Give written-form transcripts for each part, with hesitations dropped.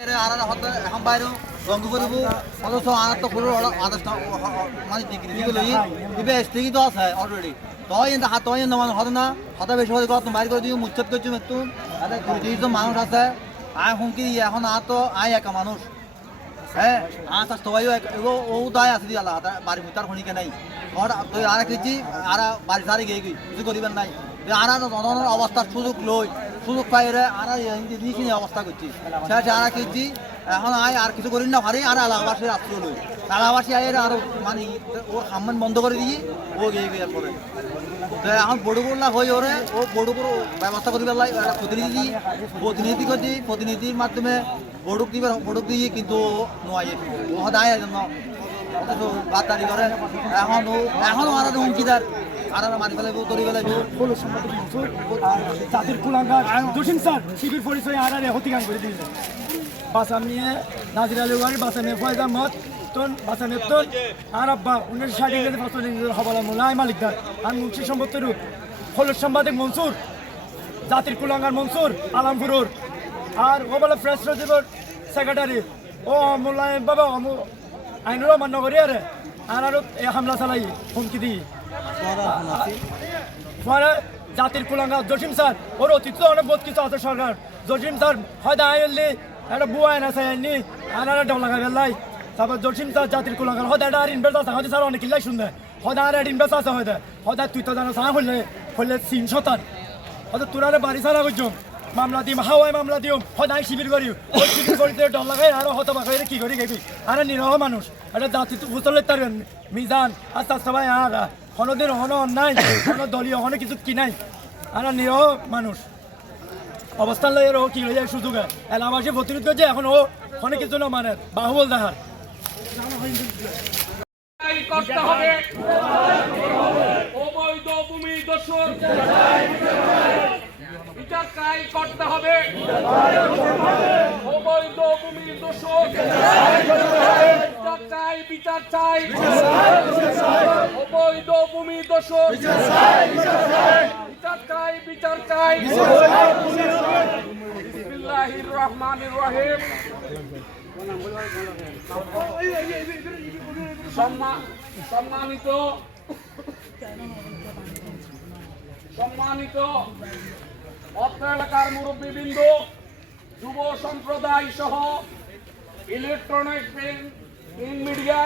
এখন বাইরে রঙ করব অথচ আর তো পুরো আদার্স মানে ডিগ্রি দিগুলো ইবে স্থিতি তো আছে অলরেডি তই এন্ড হাত তই এন্ড মানে হতো না হতা বেশি হতে কত বাইরে করে দিও মুচ্ছত করছি একটু আরে দুইজন মানুষ আছে আয় হুমকি এখন আর তো আয় একা মানুষ হ্যাঁ আচ্ছা সবাই ও দায় আছে দিয়ে আল্লাহ বাড়ির ভিতর খনিকে নাই তুই আর কিছু আর বাড়ি সারি গিয়ে কিছু করিবেন নাই আর জনগণের অবস্থার সুযোগ পাইরে আর নিয়ে অবস্থা করছি সে আর কিছু এখন আয় আর কিছু করি না ভারি আর এলাকাবাসী আসতে হলো এলাকাবাসী আয় আরো মানে ওর সামনে বন্ধ করে দিয়ে ও গিয়ে গিয়ে পরে এখন বড় করলা হয়ে ওরে ও বড় করে ব্যবস্থা করি পেলাই একটা প্রতিনিধি করছি প্রতিনিধির মাধ্যমে বড়ুক দিয়ে কিন্তু নোয়াই ও দায় জন্য অথচ বাদারি করে এখনও আর হুমকিদার আর মারি ফেলাইব তরি ফেলাইব জাতির কুলাঙ্গার জসিম স্যার শিবির পরিচয় আর হতিকান করে দিয়েছে বাসাম নিয়ে নাজির আলী ওয়ারি বাসাম নিয়ে ফয়জ আহমদ তন বাসাম তন আর আব্বা 1960 হবালা মোলাই মালিকদার আর মুন্সি সম্পত্তি রূপ খোলস সাংবাদিক মনসুর জাতির কুলাঙ্গার মনসুর আলামপুরুর আর ওবেলা ফ্রেশ রজিবর সেক্রেটারি ও মোলায়েম বাবা আইনুর রহমান নগরী আরে আর হামলা চালাই হুমকি দিই পরে জাতির কুলাঙ্গা জসিম স্যার ওর অতীত অনেক বহুত কিছু আছে সরকার জসিম স্যার হয়তো আইলি একটা বুয়া না চাইনি আর একটা লাগাই ফেললাই তারপর জসিম স্যার জাতির কুলাঙ্গার হয়তো একটা আর ইনভেস্ট আছে হয়তো স্যার অনেক কিল্লাই শুনবে হয়তো আর একটা ইনভেস্ট আছে হয়তো তুই তো জানো চা হইলে 300 হয়তো তোরারে বাড়ি ছাড়া করছো মামলা দিম হাওয়াই মামলা দিও সদায় শিবির করি ওই শিবির করিতে ডর লাগাই আর হত বাকি কি করি গাইবি আর নিরহ মানুষ এটা জাতি তো ফুসলে তার মিজান আস্তে আস্তে ভাই আর হনদের হন নাই কোনো দলীয় হনে কিছু কি নাই আর নিরহ মানুষ অবস্থান লাগে ও কি হয়ে যায় সুযোগে এলাকাবাসী প্রতিরোধ করছে এখন ও হনে কিছু না মানে বাহুবল দেখার করতে হবে অবৈধ ভূমি দস্যুর বিচার চাই করতে হবে অবৈধ ভূমি দস্যুর বিচার চাই অবৈধ ভূমি দস্যুর বিচার চাই বিসমিল্লাহির রহমানির রহিম সম্মানিত অত্র এলাকার মুরব্বীবৃন্দ যুব সম্প্রদায় সহ ইলেকট্রনিক প্রিন্ট মিডিয়া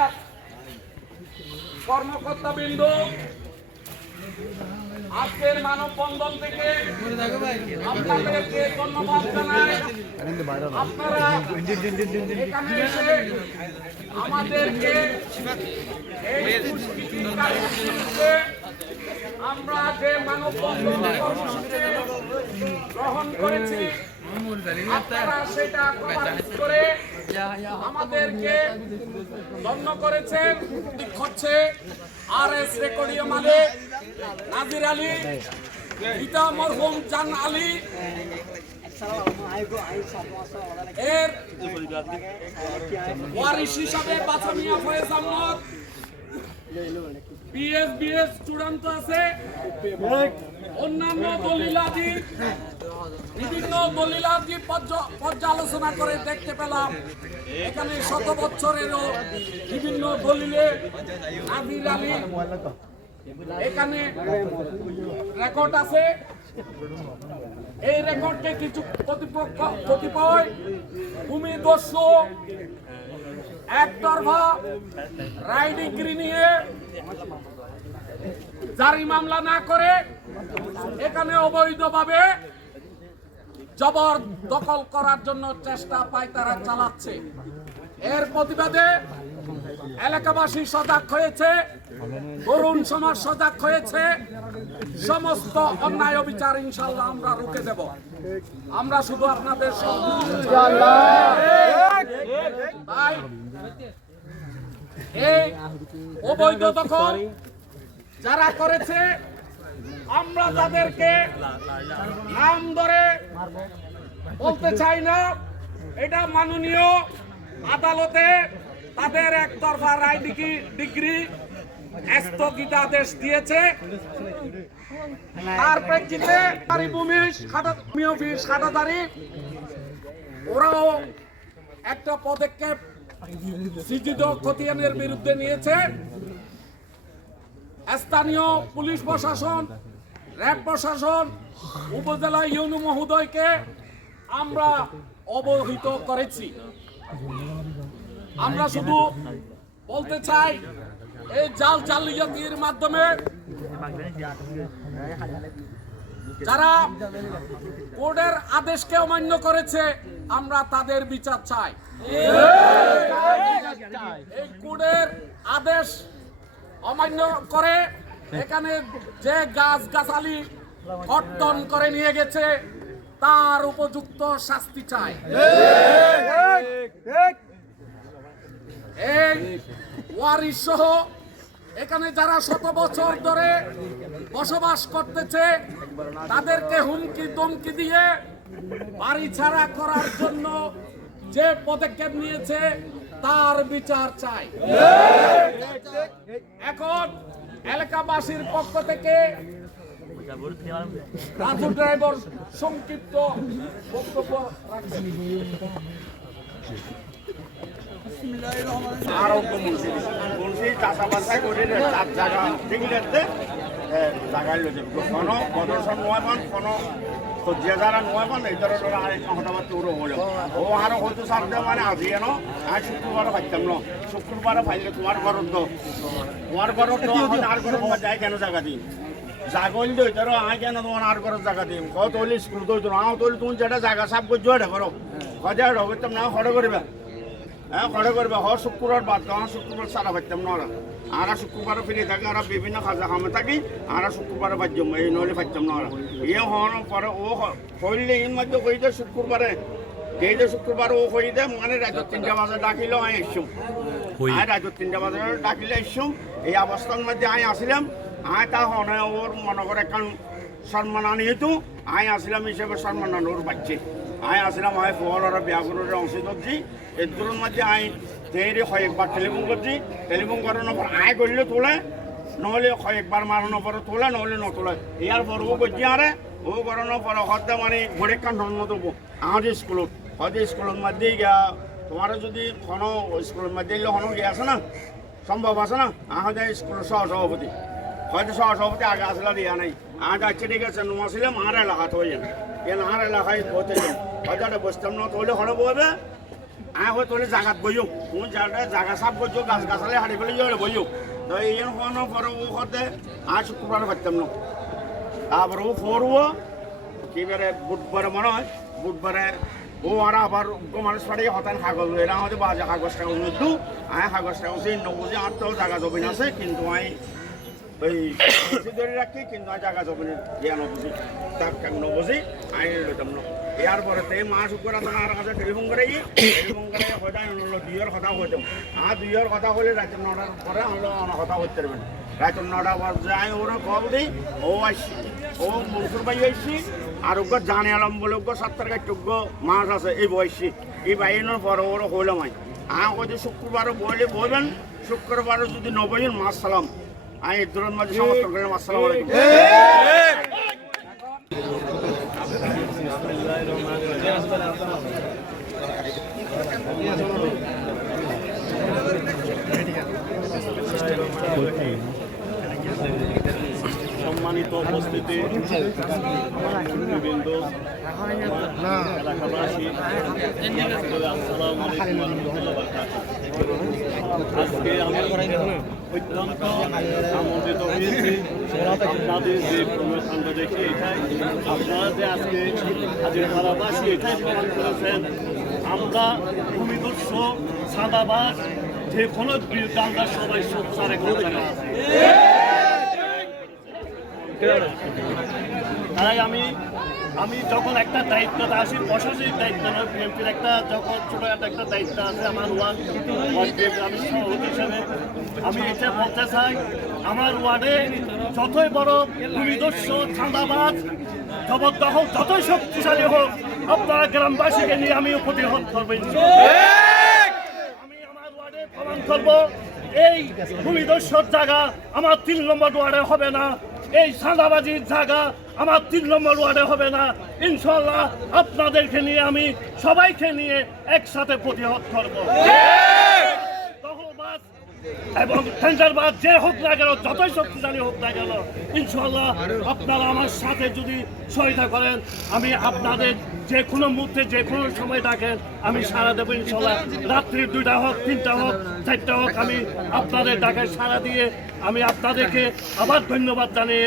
কর্মকর্তাবৃন্দ আজকের মানববন্ধন থেকে আপনাদেরকে ধন্যবাদ জানাই। আপনারা এখানে এসে আমাদেরকে আমরা যে মানববন্ধন কর্মসূচি গ্রহণ করেছি আপনারা সেটা করে আমাদেরকে ধন্য করেছেন। হচ্ছে RS রেকর্ডিও মালিক নাজির আলী, পিতা মরহুম জান আলী, এর ওয়ারিশ হিসাবে বাছামিয়া ফয়েজ আহমদ, PSBS চূড়ান্ত আছে, অন্যান্য দলিলাদি বিভিন্ন দলিলাদি পর্যালোচনা করে দেখতে পেলাম এখানে 100 বছরেরও বিভিন্ন দলিলে নাজির আলী এখানে রেকর্ড আছে। এই রেকর্ডে কিছু কতিপয় ভূমি দস্যু একতরফা রায় ডিগ্রি নিয়ে জারি মামলা না করে এখানে অবৈধভাবে জবর দখল করার জন্য চেষ্টা পায়তারা চালাচ্ছে। এর প্রতিবাদে এলাকাবাসী সজাগ হয়েছে, তরুণ সমাজ সজাগ হয়েছে। সমস্ত অন্যায় অবিচার ইনশাআল্লাহ আমরা রুখে দেব। আমরা শুধু আপনাদের তাই এই অবৈধ দখল যারা করেছে আমরা তাদেরকে নাম ধরে বলতে চাই না, এটা মাননীয় আদালতে তাদের একতরফা রায় ডিগ্রি স্থগিতাদেশ দিয়েছে। তার প্রেক্ষিতে ভূমি অফিস খাতাধারী ওরাও একটা পদক্ষেপ সিজিদ খতিয়ানের বিরুদ্ধে নিয়েছে। স্থানীয় পুলিশ প্রশাসন, র্যাব প্রশাসন, উপজেলা ইউনো মহোদয়কে আমরা অবহিত করেছি। আমরা শুধু বলতে চাই, এই জালিয়াতির মাধ্যমে যারা কোর্টের আদেশকে অমান্য করেছে, আমরা তাদের বিচার চাই। এই কোর্টের আদেশ অমান্য করে এখানে যে গাছগাছালি কর্তন করে নিয়ে গেছে, তার উপযুক্ত শাস্তি চাই। এই ওয়ারিশ সহ এখানে যারা শত বছর ধরে বসবাস করতেছে, তাদেরকে হুমকি দমকি দিয়ে বাড়ি ছাড়া করার জন্য যে পদক্ষেপ নিয়েছে, তার বিচার চাই। এখন এলাকাবাসীর পক্ষ থেকে রাজু ড্রাইভার সংক্ষিপ্ত বক্তব্য রাখছেন। বলছি চাষাবাসা করে চার জায়গা ঠিকলে জায়গায় লইছে কোনো প্রদর্শন নয় মান কোনো সজ্জিয়া যারা নয় মান এই ধরনের আরেক হঠাৎ চৌর হলো ও আরো হয়তো সারতে মানে আজি এনো আর শুক্রবারও পাইতাম না শুক্রবারও পাইলে তোমার ঘরত আর ঘর যায় কেন জায়গা দিন জাগল দই ধরো আই কেন তোমার আর ঘরের জায়গা দিন কত হলে স্কুল দই তো আও তৈরি তুমি যেটা জায়গা সাপ করছো এটা করো হজা ঢোকতাম না হড়ে করবে হ্যাঁ খড়ে করবে হ শুক্রবার বাদ গাওয়া শুক্রবার সারা পাইতাম না ওরা আর শুক্রবারও ফিরে থাকি আর বিভিন্ন খাজা খামে থাকি আর শুক্রবারে বাজ্যম এই নইলে পাইতাম না ওরা ইয়ে হওয়ার পরে ও হইলে এর মধ্যে হয়ে যায় শুক্রবারে যেই যে শুক্রবার ও হয়ে দেয় মানে রাত 3টা বাজে ডাকিলেও আমি এসছুম আর রাত 3টা বাজে ডাকিলে এসছুম এই অবস্থার মধ্যে আমি আসলাম আয় তা হনে ওর মনে করে এখন সম্মান আনিয়েতু আয় আসলাম হিসেবে সম্মান আনোর পাচ্ছে আয় আসলাম আয় ফোর ওরা ব্যাগুরের অংশ করছি এর মধ্যে আয় তেরে কয়েকবার টেলিফোন করছি টেলিফোন করানোর পর আয় করলে তোলে নহলে কয়েকবার মারানোর পরে তোলে নহলে নতোলে ইয়ার পর ও করছি আরে ও করানোর পরে হত্যা মানে ঘরে কান ধন্য দেবো আমাদের স্কুলত হয়তো স্কুলের মধ্যে গিয়া তোমার যদি কোনো স্কুলের মধ্যে হনো গিয়ে আছে না সম্ভব আছে না আমাদের স্কুলের সহসভাপতি হয়তো সহসভাপতি আগে আসলে দিয়া নাই আজ আছে ঠিক আছে নো আসলাম আর এলাকা তো এন আর এলাকায় বলতে হয়তো বসতাম না তোলে হলে বলবে আয় হয়ে তোলে জাগাত বইও তুমি জায়গা সাফ করছো গাছ গাছালে হাঁড়ি ফেলে যাবে বইও তো এই হওয়ানোর পরে ও হতে আর শুক্রবার পারতাম না তারপরে ও ফোরবো কিবারে বুধবারে মনে হয় বুধবারে ও আর আবার মানুষ পাঠিয়ে হতান কাগজ এরা আমাদের বাজে কাগজ টাগজ নিতু আয় কাগজ টাগজ নবুঝে আর তো জায়গা জমিন আছে কিন্তু আমি ওই ধরে রাখি কিন্তু জায়গা জমিনের ইয়া নবুঝি তার নবুঝি আই লইতাম না ইয়ার পরে তে মাস উপরে আর কাছে টেলিফোন করে হয়তো দুইয়ের কথা হইতাম আর দুইয়ের কথা হলে রাত 9টার পরে আমরা কথা হইতে পারবেন রাত 9টা বাজে আই ওরা কল দিই ও আসছি ও মনসুর ভাই আসছি আর ওকে জানে আলাম বলে ওকে 70 টাকা মাছ আছে এই বয়সী এই বাইনের পরে ওরা হইলাম আমি শুক্রবারও বলে বলবেন শুক্রবারও যদি নবইন মাছ সালাম আমি এর ধরনের মাঝে সমর্থন করেন আসসালামু আলাইকুম সম্মানিত উপস্থিতি বৃন্দ এলাকাবাসী আসসালামু আলাইকুম ওয়া রাহমাতুল্লাহি ওয়া বারাকাতুহু আজকে আমি অত্যন্ত আনন্দিত হয়েছি আপনাদের যে অনুষ্ঠানটা দেখি এটাই আপনারা যে আজকে হাজিরপাড়াবাসী এটাই প্রমাণ করেছেন আমরা ভূমিদস্যু চাঁদাবাজ যে কোনো দাঙ্গা সবাই সোচ্চার একটা জায়গা আছে তাই আমি যখন একটা দায়িত্বটা আসি প্রশাসনিক দায়িত্ব নয় বিএনপির একটা যখন ছোটো একটা দায়িত্ব আছে আমার ওয়ার্ড আমি সভাপতি হিসেবে আমি এটা বলতে চাই আমার ওয়ার্ডে যতই বড় ভূমিদস্যু চাঁদাবাজ জবরদখল যতই শক্তিশালী হোক আপনারা গ্রামবাসীকে নিয়ে আমি প্রতিহত করবো আমি আমার ওয়ার্ডে প্রমাণ করবো এই ভূমিদস্যুর জায়গা আমার 3 নম্বর ওয়ার্ডে হবে না এই চাঁদাবাজির জায়গা আমার 3 নম্বর ওয়ার্ডে হবে না। ইনশাআল্লাহ আপনাদেরকে নিয়ে আমি সবাইকে নিয়ে একসাথে প্রতিহত করব। দখলবাজ এবং টেন্ডারবাজ যে হোক না কেন, যতই শক্তিশালী হোক না কেন, ইনশাআল্লাহ আপনারা আমার সাথে যদি সহায়তা করেন, আমি আপনাদের যে কোনো মুহূর্তে যে কোনো সময় ডাকেন আমি সাড়া দেবো ইনশাআল্লাহ। রাত্রির 2টা হোক, 3টা হোক, 4টা হোক, আমি আপনাদের ডাকে সাড়া দিয়ে আমি আপনাদেরকে আবার ধন্যবাদ জানিয়ে